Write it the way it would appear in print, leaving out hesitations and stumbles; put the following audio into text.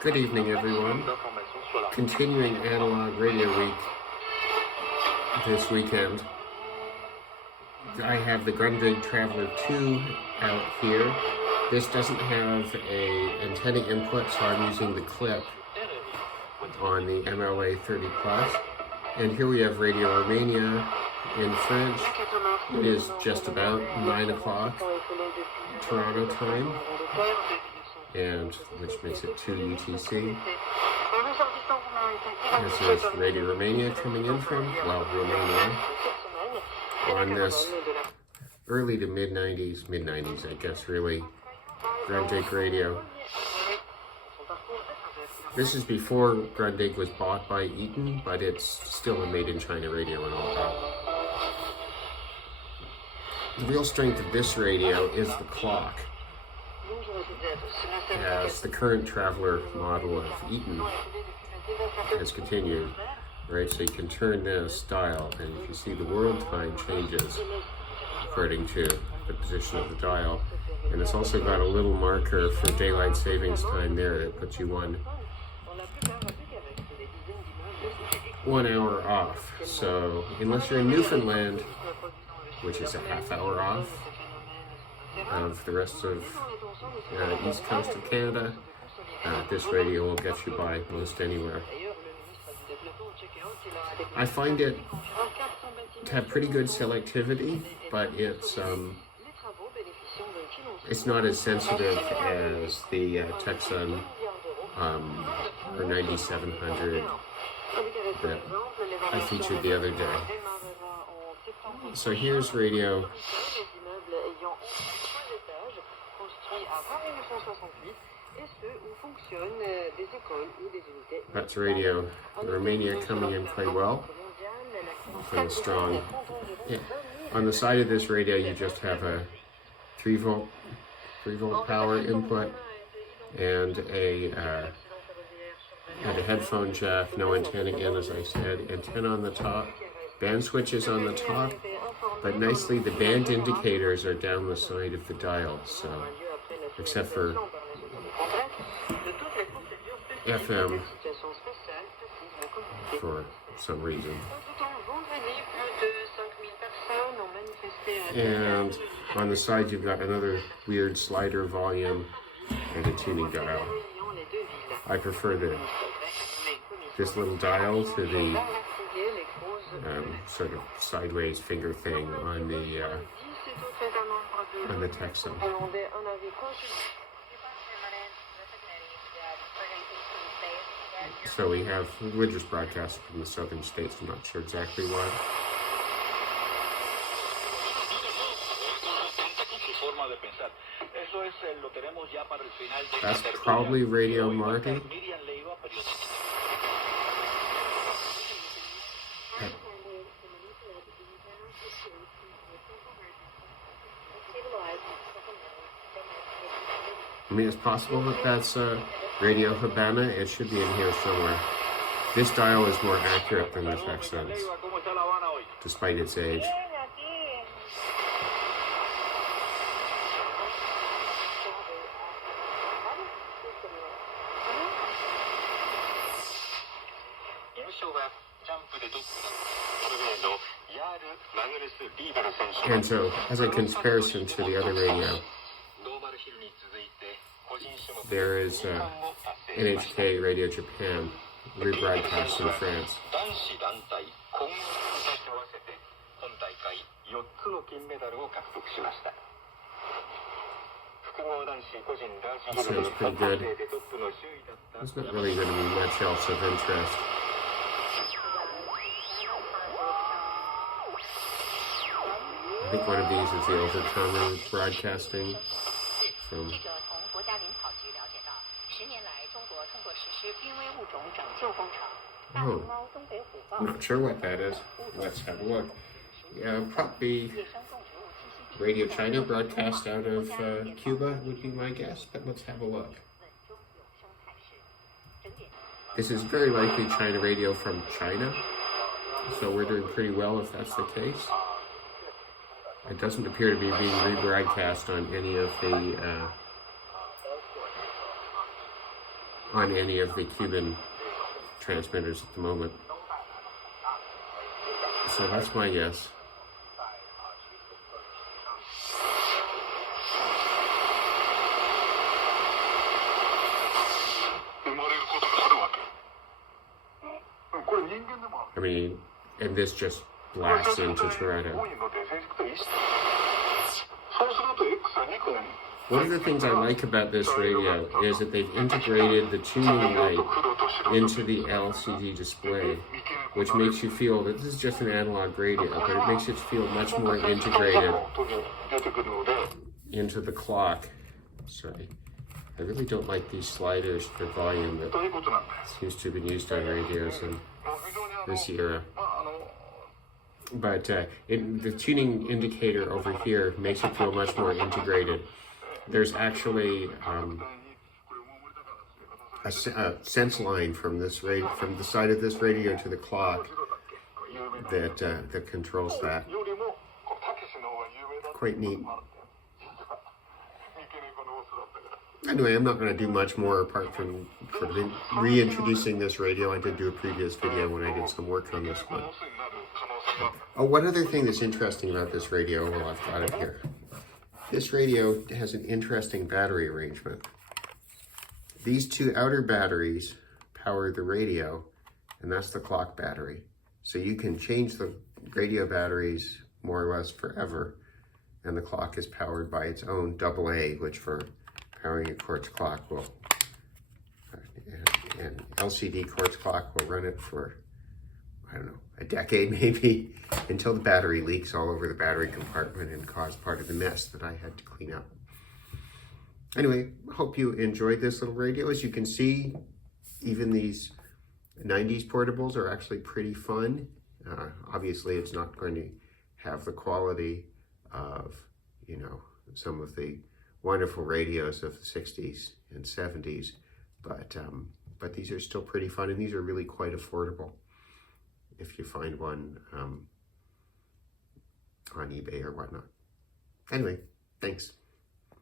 Good evening, everyone. Continuing Analog Radio Week this weekend. I have the Grundig Traveller II out here. This doesn't have a antenna input, so I'm using the clip on the MLA 30 Plus. And here we have Radio Romania in French. It is just about 9 o'clock Toronto time, and which makes it 2 UTC. This is Radio Romania coming in from, Romania, on this early to mid-90s, I guess, really, Grundig Radio. This is before Grundig was bought by Eaton, but it's still a made-in-China radio and all that. The real strength of this radio is the clock, as the current Traveller model of Eaton has continued, right? So you can turn this dial, and you can see the world time changes according to the position of the dial. And it's also got a little marker for daylight savings time there that puts you 1 hour off. So unless you're in Newfoundland, which is a half hour off of the rest of east coast of Canada, this radio will get you by most anywhere. I find it to have pretty good selectivity, but it's not as sensitive as the Texan or 9700 that I featured the other day. So here's radio. That's Radio Romania coming in quite well. From a strong. Yeah. On the side of this radio, you just have a 3 volt power input and a headphone jack, no antenna in, as I said, antenna on the top, band switches on the top, but nicely the band indicators are down the side of the dial, so except for FM for some reason. And on the side you've got another weird slider volume and a tuning dial. I prefer this little dial to the sort of sideways finger thing on the Texan. So we're just broadcasting from the southern states. I'm not sure exactly why. That's probably Radio Marty. I mean, it's possible that that's Radio Habana. It should be in here somewhere. This dial is more accurate than the Texans, despite its age. And so, as a comparison to the other radio, there is NHK Radio Japan rebroadcast in France. Sounds pretty good. There's not really going to be much else of interest. I think one of these is the Overcomer broadcasting from. Oh, I'm not sure what that is. Let's have a look. Yeah, probably Radio China broadcast out of Cuba would be my guess, but let's have a look. This is very likely China radio from China, so we're doing pretty well if that's the case. It doesn't appear to be being rebroadcast on any of the on any of the Cuban transmitters at the moment. So that's my guess. I mean, and this just blasts into Toronto. One of the things I like about this radio is that they've integrated the tuning light into the LCD display, which makes you feel that this is just an analog radio, but it makes it feel much more integrated into the clock. Sorry, I really don't like these sliders for volume that seems to have been used on radios in this era. But the tuning indicator over here makes it feel much more integrated. There's actually a sense line from this from the side of this radio to the clock that controls that. Quite neat. Anyway, I'm not going to do much more apart from reintroducing this radio. I did do a previous video when I did some work on this one. Oh, one other thing that's interesting about this radio, well, I've got it here. This radio has an interesting battery arrangement. These two outer batteries power the radio, and that's the clock battery. So you can change the radio batteries more or less forever, and the clock is powered by its own AA, which for powering a quartz clock will, an LCD quartz clock will run it for, I don't know, a decade maybe, until the battery leaks all over the battery compartment and cause part of the mess that I had to clean up. Anyway, hope you enjoyed this little radio. As you can see, even these 90s portables are actually pretty fun. Obviously, it's not going to have the quality of, you know, some of the wonderful radios of the 60s and 70s, but these are still pretty fun, and these are really quite affordable if you find one on eBay or whatnot. Anyway, thanks.